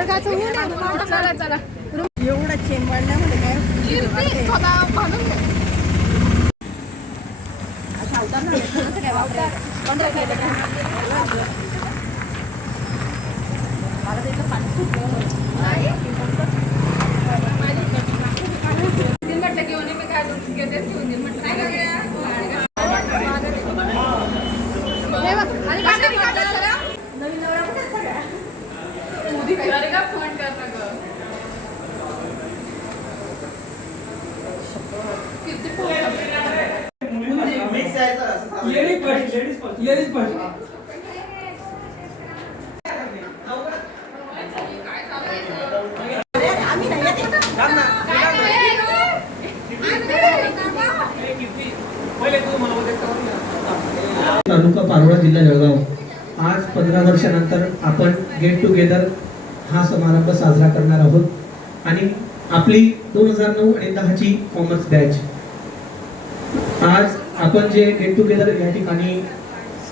चला चला एवढा चेंबरण्यामध्ये काय घे. अवतार नाही. असं? पंधरा? मला तर इथलं पाणी सुटलं म्हटलं घेऊन ये, मी काय करू? घेतेच घेऊन ये. म्हटलं, नाही गं, या. हे बघ, आणि काका, काका, जरा. नवीन नवरा कुठे आहे सगळ्या? मोदी काय? अरे का फोन करता गं? किती फोन करता? लेडीज फर्स्ट लेडीज फर्स्ट तालुका पारोळा जिल्हा जळगाव. आज पंधरा वर्षानंतर आपण गेट टुगेदर हा समारंभ साजरा करणार आहोत आणि आपली दोन हजार नऊ आणि दहाची कॉमर्स बॅच आज आपण जे गेट टुगेदर या ठिकाणी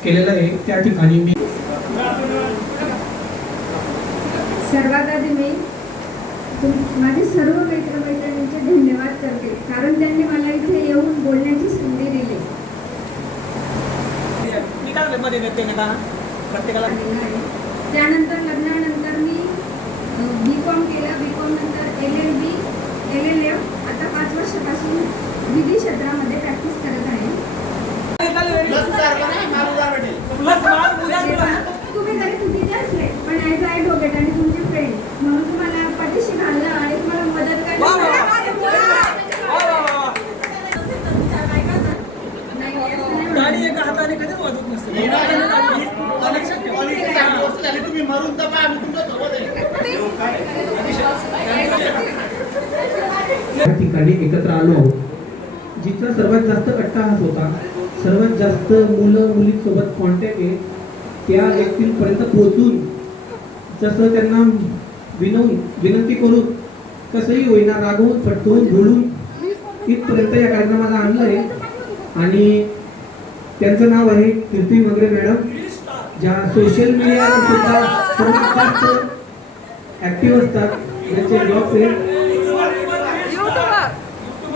केलेलं आहे त्या ठिकाणी मी सर्वात आधी मी तुम- माझे सर्व मित्रमैत्रिणींचे धन्यवाद करते कारण त्यांनी मला इथे येऊन बोलण्याची संधी दिली. त्यानंतर लग्नानंतर मी बी कॉम केलं. बी कॉम नंतर L L B L L F आता पाच वर्षापासून विधी क्षेत्रामध्ये प्रॅक्टिस करत आहे. तुम्ही जरी चुकीचे असले पण ॲज अ ॲडव्होकेट आणि तुमचे फ्रेंड म्हणून तुम्हाला पाठीशी घालणं आणि तुम्हाला मदत. करणं ठिकाणी एकत्र आलो जिचा सर्वात जास्त कट्टाहास होता सर्वात जास्त मुलं मुलींसोबत कॉन्टॅक्ट आहे त्या व्यक्तींपर्यंत पोहोचून जसं त्यांना विनवून विनंती करून कसंही होईना रागवून फटकवून झोडून इथपर्यंत या कार्यक्रमाला आणलं आहे. आणि त्यांचं नाव आहे कीर्ती मगरे मॅडम ज्या सोशल मीडियावर सुद्धा सर्वात जास्त ऍक्टिव्ह असतात त्यांचे ब्लॉग्स आहेत.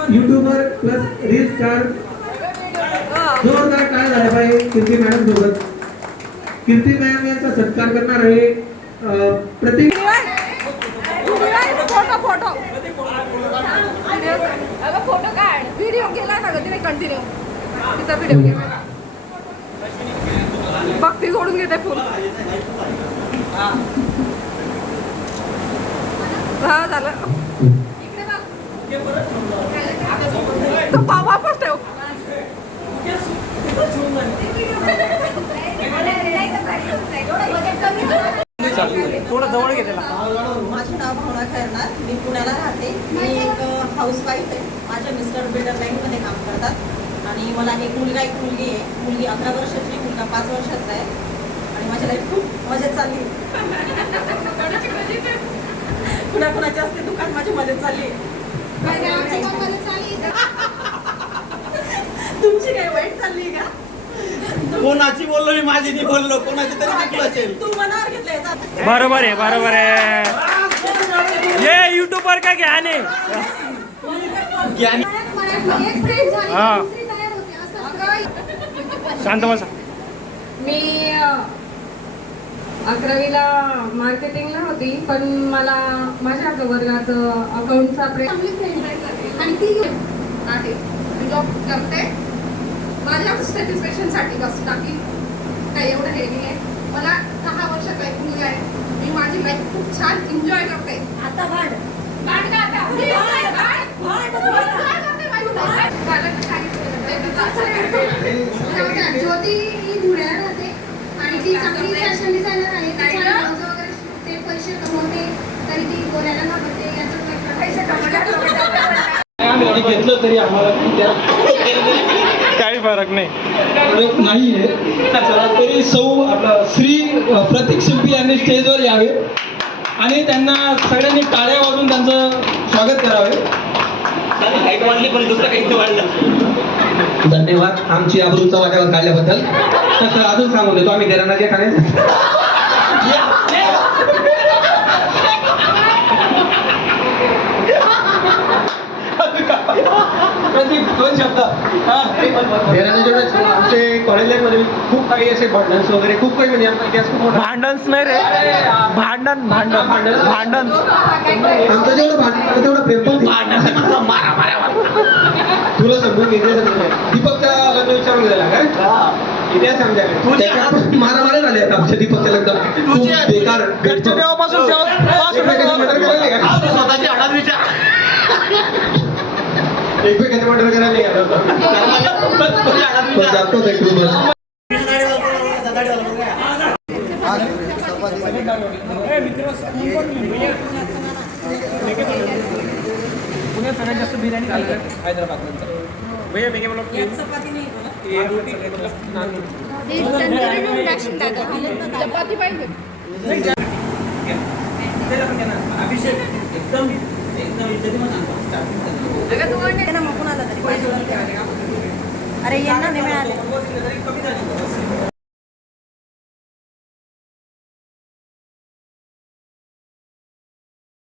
युट्यूबर प्लस रील स्टार जोरदार काय झाला पाहिजे कीर्ती मॅडम सोबत. कीर्ती मॅडम यांचा सत्कार करणार आहे. अं, प्रत्येक फोटो फोटो फोटो काढ व्हिडिओ केला ना गं तिने कंटिन्यू तिचा व्हिडिओ केला भक्ती सोडून घेते फुल हा झालं तो पाव वापस ठेव थोडं जवळ घे त्याला. माझं नाव भावना खैरनार. मी पुण्याला राहते. मी एक हाऊसवाईफ आहे. माझ्या मिस्टर बिल्डर लाईनमध्ये काम करतात. आणि मला एक मुलगा एक मुलगी आहे. मुलगी अकरा वर्षाची मुलगा पाच वर्षाचा आहे. आणि माझ्या लाईफ खूप मजेत चालली कुणा कुणाचे असते दुकान माझी मजेत चालली तुमची काय वाईट चालली का? कोणाची बोललो मी माझी नाही बोललो. कोणाची तरी चुकलं असेल. तू मनावर घेतलंय बरोबर आहे बरोबर आहे. ये युट्यूबर का ज्ञान ज्ञानी हा. शांत बसा. मी अ, अकरावीला मार्केटिंगला होती पण मला माझ्या वर्गात अकाउंटचा प्रे आणि ती आहे. जॉब करते. माझ्या सॅटिस्फॅक्शनसाठी बस टाकी काही एवढं हे नाही आहे मला दहा वर्षाचा एक मुलगा आहे मी मी माझी लाईफ खूप छान एन्जॉय करते. आता भाड. का आता? मी. ज्योती ही धुळ्याला राहते आणि ती चांगली फॅशन डिझायनर आहे. ती वगैरे शिवते पैसे कमवते. तरी ती बोलायला घाबरते. याचं घेतलं तरी आम्हाला फरक नाही. फरक नाहीये. चला तरी सौ आपला श्री प्रतीक शिल्पी यांनी स्टेजवर यावे. आणि त्यांना सगळ्यांनी टाळ्या वाजून त्यांचं स्वागत करावे. वाढली पण दुसरं काही वाढलं. धन्यवाद. आमची आबरूचा वाट्यावर काढल्याबद्दल. तसं अजून सांगून देतो. आम्ही देराना जे ठाणे प्रतीक दोन शब्द हा. देराना जेवढे आमचे कॉलेज लाईफमध्ये खूप काही असे भांडन्स वगैरे खूप काही म्हणजे आमचा इतिहास खूप मोठा भांडणच नाही रे. भांडण भांडण भांडण आमचं जेवढं भांडण तेवढं प्रेम पण नाही. मारा मारा तुला समजून घेतलं दीपकचा लग्न विचारून गेला काय इतिहास झाले आहेत आमच्या दीपकच्या लग्नात. खूप बेकार घरच्या देवापासून तेव्हा- एकमेकांची मर्डर करायला स्वतःची विचार. मर्डर होता. तुझी हळद तो विचार जातोच आहे खूपच. पुण्यात सगळ्यात जास्त बिर्याणी खाल्ली हैदराबाद नंतर चपाती नाही बोला. चपाती पाहिजे अभिषेक एकदम अरे यांना नाही मिळाले.